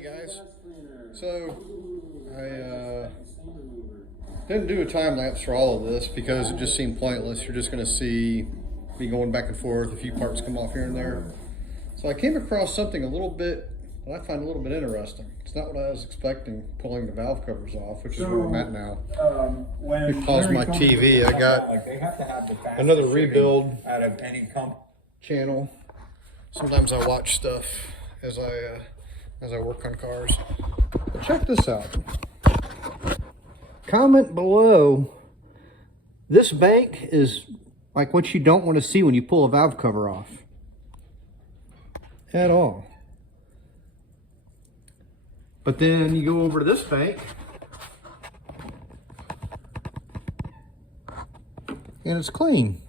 Hey guys, so I didn't do a time lapse for all of this because it just seemed pointless. You're just going to see me going back and forth, a few parts come off here and there. So I came across something a little bit that I find a little bit interesting. It's not what I was expecting, pulling the valve covers off, which is where I'm at now. Let me pause my TV. I got they have to have the another rebuild out of any channel. Sometimes I watch stuff as I work on cars. But check this out. Comment below. This bank is like what you don't want to see when you pull a valve cover off. At all. But then you go over to this bank and it's clean.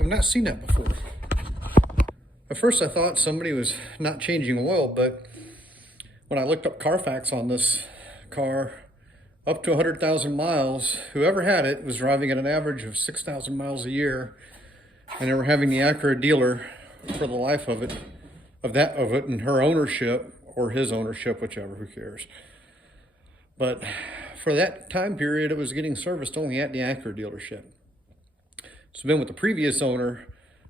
I've not seen that before. At first I thought somebody was not changing oil, but when I looked up Carfax on this car, up to 100,000 miles, whoever had it was driving at an average of 6,000 miles a year, and they were having the Acura dealer for the life of it, and her ownership or his ownership, whichever, who cares. But for that time period, it was getting serviced only at the Acura dealership. It's been with the previous owner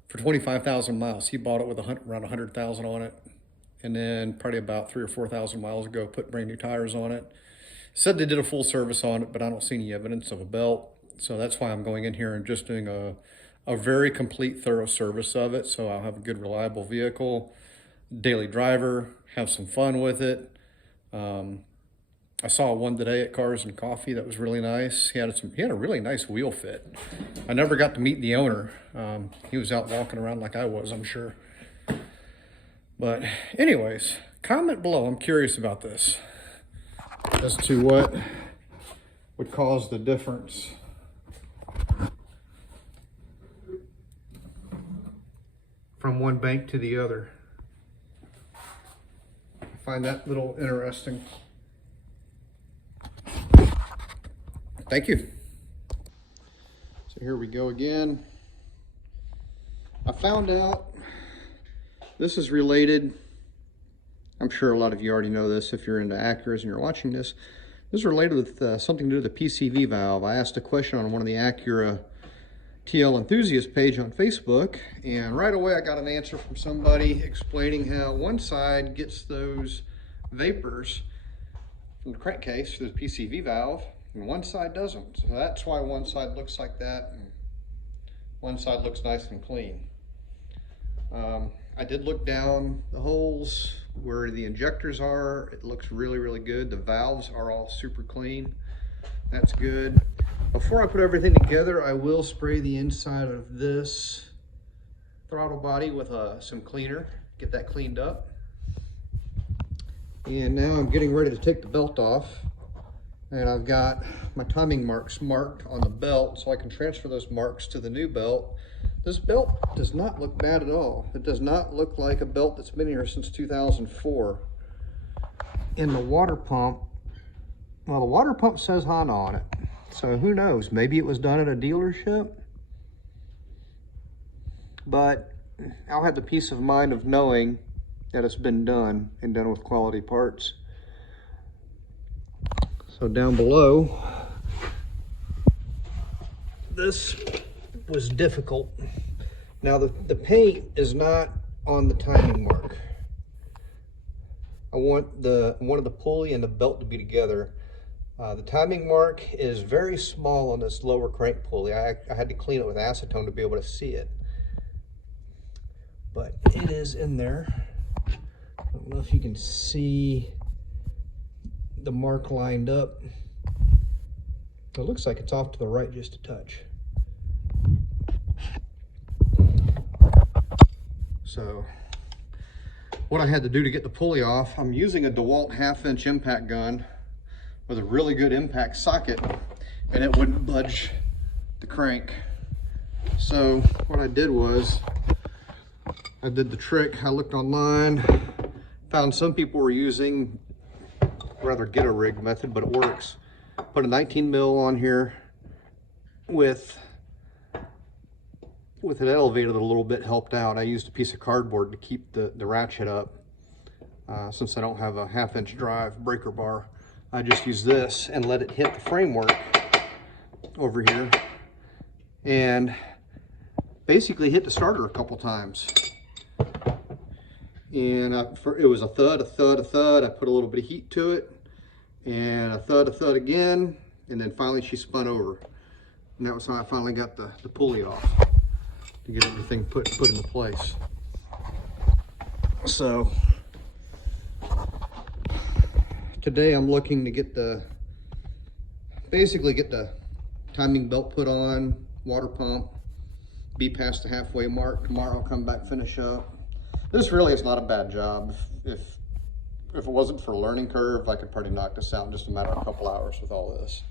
for 25,000 miles. He bought it with around 100,000 on it. And then probably about 3,000 or 4,000 miles ago, put brand new tires on it. Said they did a full service on it, but I don't see any evidence of a belt. So that's why I'm going in here and just doing a very complete, thorough service of it. So I'll have a good, reliable vehicle, daily driver, have some fun with it. I saw one today at Cars and Coffee that was really nice. He had a really nice wheel fit. I never got to meet the owner. He was out walking around like I was, I'm sure. But anyways, comment below. I'm curious about this as to what would cause the difference from one bank to the other. I find that a little interesting. Thank you. So here we go again. I found out this is related. I'm sure a lot of you already know this if you're into Acuras and you're watching this. This is related with something to do with the PCV valve. I asked a question on one of the Acura TL enthusiast page on Facebook, and right away I got an answer from somebody explaining how one side gets those vapors from the crankcase through the PCV valve, and one side doesn't. So that's why one side looks like that, and one side looks nice and clean. I did look down the holes where the injectors are. It looks really, really good. The valves are all super clean. That's good. Before I put everything together, I will spray the inside of this throttle body with some cleaner, get that cleaned up. And now I'm getting ready to take the belt off. And I've got my timing marks marked on the belt so I can transfer those marks to the new belt. This belt does not look bad at all. It does not look like a belt that's been here since 2004. And the water pump, well, the water pump says Honda on it. So who knows, maybe it was done at a dealership. But I'll have the peace of mind of knowing that it's been done and done with quality parts. So down below, this was difficult. Now the paint is not on the timing mark. I wanted the pulley and the belt to be together. The timing mark is very small on this lower crank pulley. I had to clean it with acetone to be able to see it. But it is in there. I don't know if you can see the mark lined up. It looks like it's off to the right just a touch. So what I had to do to get the pulley off, I'm using a DeWalt 1/2-inch impact gun with a really good impact socket, and it wouldn't budge the crank. So what I did was I did the trick. I looked online, found some people were using rather get a rig method, but it works. Put a 19 mil on here with an elevator that a little bit helped out. I used a piece of cardboard to keep the ratchet up. Since I don't have a 1/2-inch drive breaker bar, I just use this and let it hit the framework over here and basically hit the starter a couple times. And it was a thud, a thud, a thud. I put a little bit of heat to it, and a thud again, and then finally she spun over. And that was how I finally got the pulley off to get everything put into place. So today I'm looking to basically get the timing belt put on, water pump, be past the halfway mark. Tomorrow I'll come back, finish up. This really is not a bad job. If it wasn't for a learning curve, I could probably knock this out in just a matter of a couple hours with all this.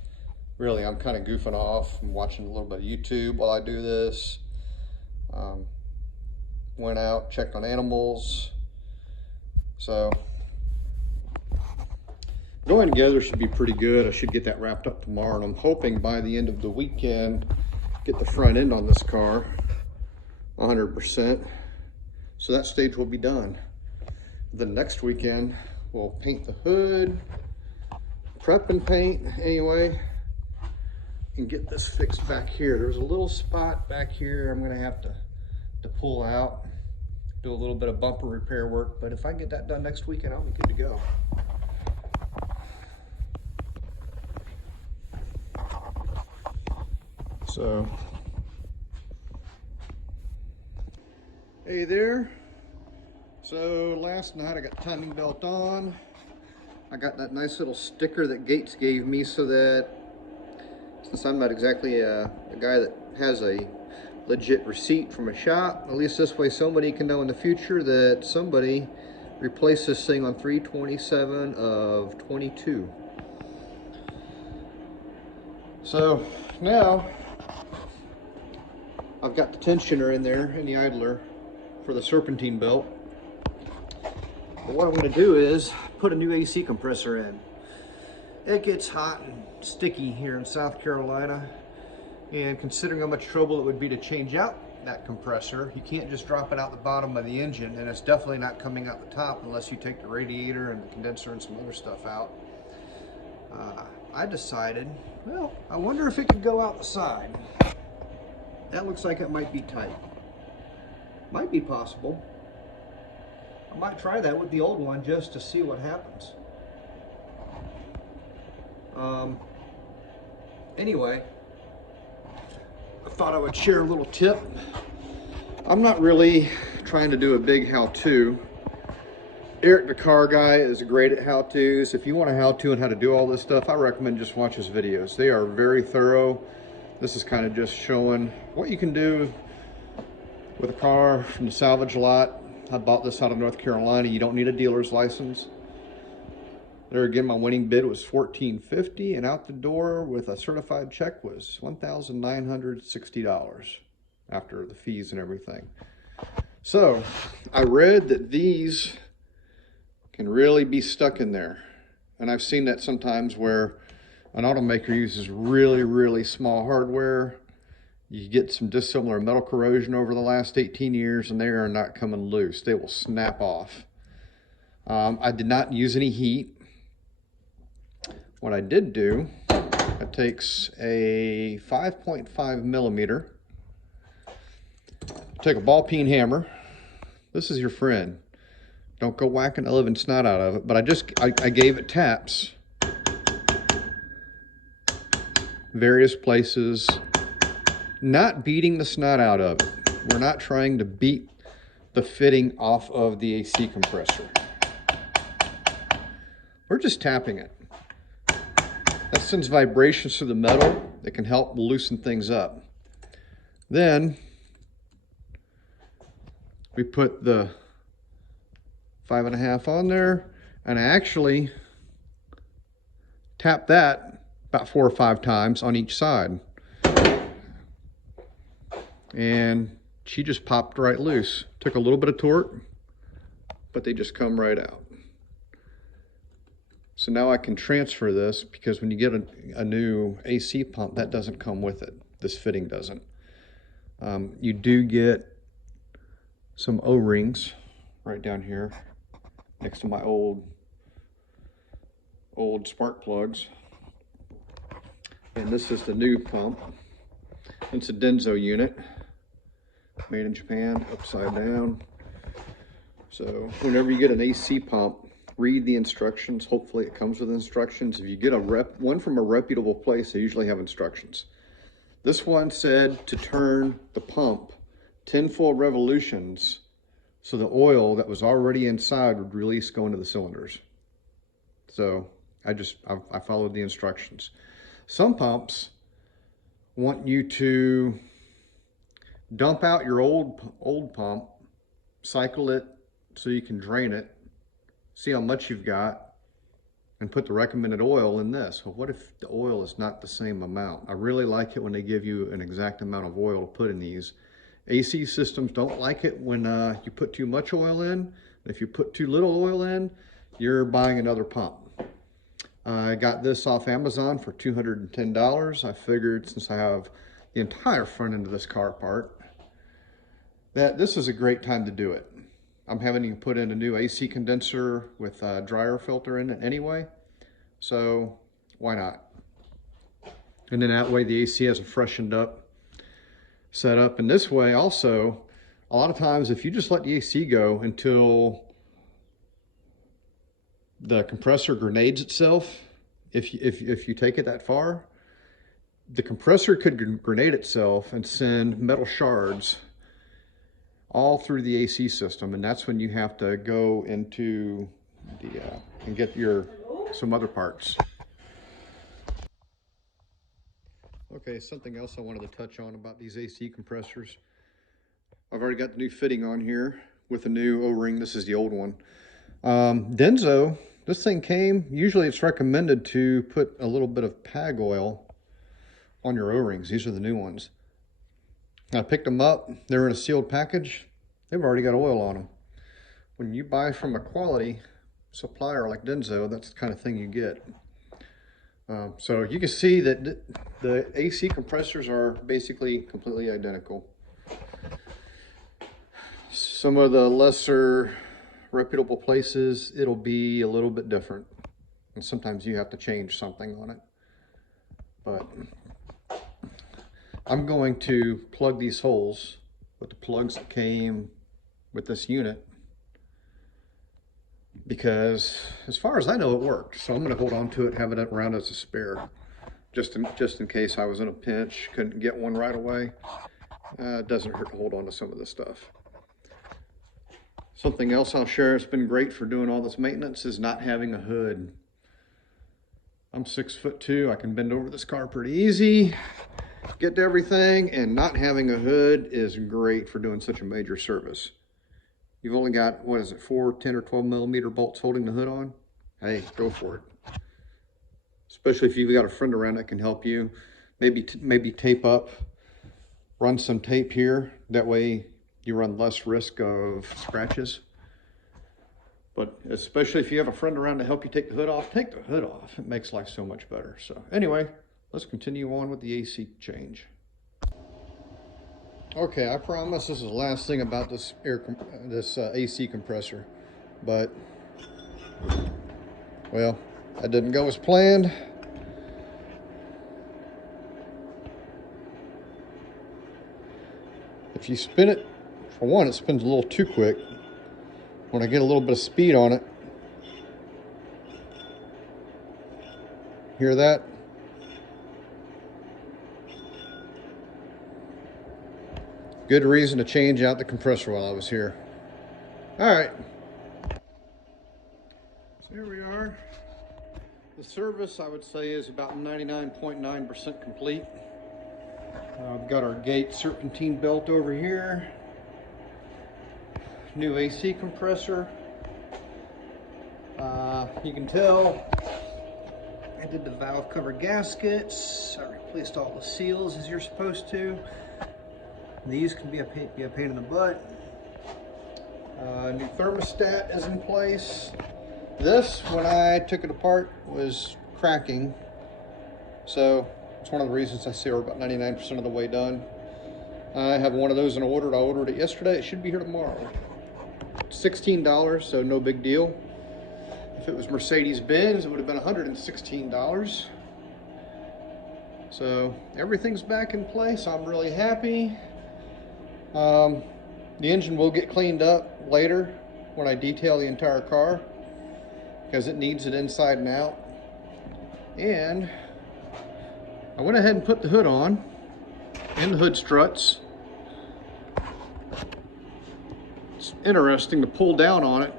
Really, I'm kind of goofing off. I'm watching a little bit of YouTube while I do this. Went out, checked on animals. So going together should be pretty good. I should get that wrapped up tomorrow, and I'm hoping by the end of the weekend, get the front end on this car 100%. So that stage will be done. The next weekend, we'll paint the hood, prep and paint anyway, and get this fixed back here. There's a little spot back here I'm gonna have to pull out, do a little bit of bumper repair work, but if I get that done next weekend, I'll be good to go. So, hey there. So last night I got timing belt on. I got that nice little sticker that Gates gave me so that, since I'm not exactly a guy that has a legit receipt from a shop, at least this way somebody can know in the future that somebody replaced this thing on 3/27 of 22. So now I've got the tensioner in there and the idler for the serpentine belt. But what I'm going to do is put a new AC compressor in. It gets hot and sticky here in South Carolina, and considering how much trouble it would be to change out that compressor, you can't just drop it out the bottom of the engine, and it's definitely not coming out the top unless you take the radiator and the condenser and some other stuff out. I decided, well, I wonder if it could go out the side. That looks like it might be tight. Might be possible. I might try that with the old one just to see what happens. Anyway, I thought I would share a little tip. I'm not really trying to do a big how-to. Eric the car guy is great at how-tos. If you want a how-to on how to do all this stuff, I recommend just watch his videos. They are very thorough. This is kind of just showing what you can do with a car from the salvage lot. I bought this out of North Carolina. You don't need a dealer's license. There again, my winning bid was $1,450, and out the door with a certified check was $1,960 after the fees and everything. So I read that these can really be stuck in there. And I've seen that sometimes where an automaker uses really, really small hardware. You get some dissimilar metal corrosion over the last 18 years and they are not coming loose. They will snap off. I did not use any heat. What I did do, it takes a 5.5 millimeter, take a ball peen hammer. This is your friend. Don't go whacking the living snot out of it, but I gave it taps. Various places. Not beating the snot out of it. We're not trying to beat the fitting off of the AC compressor. We're just tapping it. That sends vibrations through the metal that can help loosen things up. Then we put the 5.5 on there, and I actually tap that about 4 or 5 times on each side. And she just popped right loose. Took a little bit of torque, but they just come right out. So now I can transfer this, because when you get a new AC pump, that doesn't come with it. This fitting doesn't. You do get some O-rings right down here next to my old spark plugs. And this is the new pump. It's a Denso unit, made in Japan, upside down. So whenever you get an AC pump, read the instructions. Hopefully it comes with instructions. If you get one from a reputable place, they usually have instructions. This one said to turn the pump 10 full revolutions so the oil that was already inside would release going to the cylinders. So I followed the instructions. Some pumps want you to dump out your old pump, cycle it so you can drain it, see how much you've got, and put the recommended oil in this. Well, what if the oil is not the same amount? I really like it when they give you an exact amount of oil to put in these. AC systems don't like it when you put too much oil in. If you put too little oil in, you're buying another pump. I got this off Amazon for $210. I figured, since I have the entire front end of this car apart, that this is a great time to do it. I'm having to put in a new AC condenser with a dryer filter in it anyway, so why not? And then that way the AC has a freshened up setup. And this way also, a lot of times if you just let the AC go until the compressor grenades itself, if you take it that far, the compressor could grenade itself and send metal shards all through the AC system, and that's when you have to go into the and get some other parts. Okay, something else I wanted to touch on about these AC compressors. I've already got the new fitting on here with a new O-ring. This is the old one. Denso, this thing came, usually it's recommended to put a little bit of PAG oil on your O-rings. These are the new ones. I picked them up, they're in a sealed package. They've already got oil on them. When you buy from a quality supplier like Denso, that's the kind of thing you get. So you can see that the AC compressors are basically completely identical. Some of the lesser reputable places, it'll be a little bit different. And sometimes you have to change something on it. But I'm going to plug these holes with the plugs that came with this unit, because as far as I know it worked. So I'm going to hold on to it, have it around as a spare, just in case I was in a pinch, couldn't get one right away. It doesn't hurt to hold on to some of this stuff. Something else I'll share, it's been great for doing all this maintenance, is not having a hood. I'm 6'2", I can bend over this car pretty easy, get to everything, and not having a hood is great for doing such a major service. You've only got, what is it, 4 10 or 12 millimeter bolts holding the hood on? Hey, go for it. Especially if you've got a friend around that can help you. Maybe tape up, run some tape here. That way you run less risk of scratches. But especially if you have a friend around to help you take the hood off, take the hood off. It makes life so much better. So anyway, let's continue on with the AC change. Okay, I promise this is the last thing about this AC compressor, but well, that didn't go as planned. If you spin it, for one, it spins a little too quick. When I get a little bit of speed on it, hear that? Good reason to change out the compressor while I was here. All right. So here we are. The service, I would say, is about 99.9% complete. We've got our gate serpentine belt over here. New AC compressor. You can tell I did the valve cover gaskets. I replaced all the seals as you're supposed to. These can be a pain in the butt. New thermostat is in place. This, when I took it apart, was cracking. So it's one of the reasons I say we're about 99% of the way done. I have one of those in order. I ordered it yesterday. It should be here tomorrow. $16, so no big deal. If it was Mercedes-Benz, it would have been $116. So everything's back in place. I'm really happy. The engine will get cleaned up later when I detail the entire car, because it needs it inside and out. And I went ahead and put the hood on and the hood struts. It's interesting to pull down on it.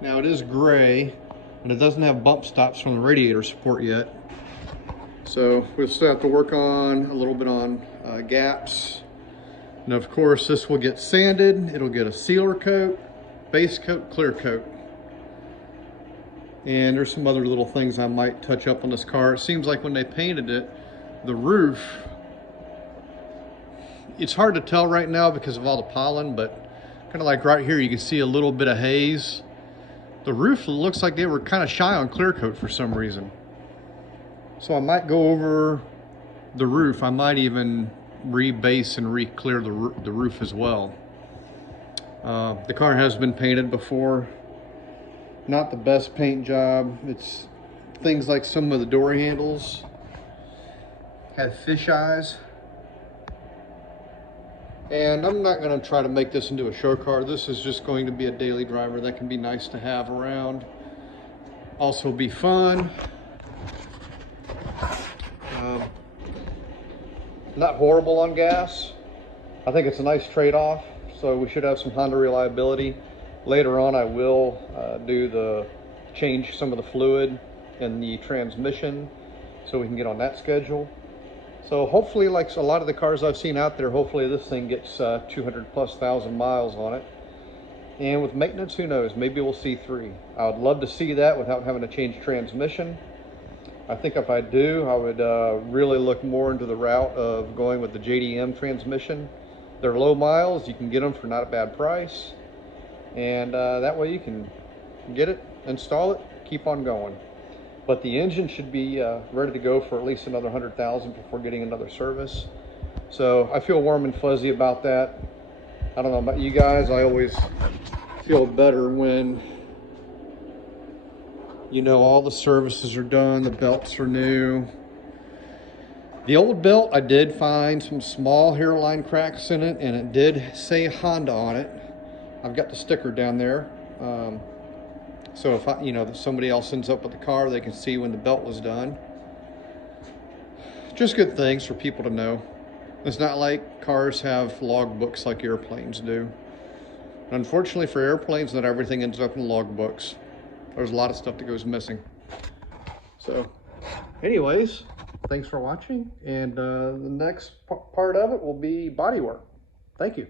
Now it is gray and it doesn't have bump stops from the radiator support yet. So we'll still have to work on a little bit on gaps. And of course this will get sanded. It'll get a sealer coat, base coat, clear coat. And there's some other little things I might touch up on this car. It seems like when they painted it, the roof, it's hard to tell right now because of all the pollen, but kind of like right here, you can see a little bit of haze. The roof looks like they were kind of shy on clear coat for some reason. So I might go over the roof. I might even rebase and re-clear the roof as well. The car has been painted before. Not the best paint job. It's things like some of the door handles have fish eyes. And I'm not going to try to make this into a show car. This is just going to be a daily driver that can be nice to have around. Also be fun. Not horrible on gas. I think it's a nice trade-off. So we should have some Honda reliability. Later on I will change some of the fluid in the transmission so we can get on that schedule. So hopefully, like a lot of the cars I've seen out there, hopefully this thing gets 200,000+ miles on it. And with maintenance, who knows, maybe we'll see 3. I would love to see that without having to change transmission. I think if I do, I would really look more into the route of going with the JDM transmission. They're low miles, you can get them for not a bad price. And that way you can get it, install it, keep on going. But the engine should be ready to go for at least another 100,000 before getting another service. So I feel warm and fuzzy about that. I don't know about you guys. I always feel better when, you know, all the services are done, the belts are new. The old belt, I did find some small hairline cracks in it, and it did say Honda on it. I've got the sticker down there. So if somebody else ends up with the car, they can see when the belt was done. Just good things for people to know. It's not like cars have log books like airplanes do. Unfortunately for airplanes, not everything ends up in log books. There's a lot of stuff that goes missing. So anyways, thanks for watching. And the next part of it will be bodywork. Thank you.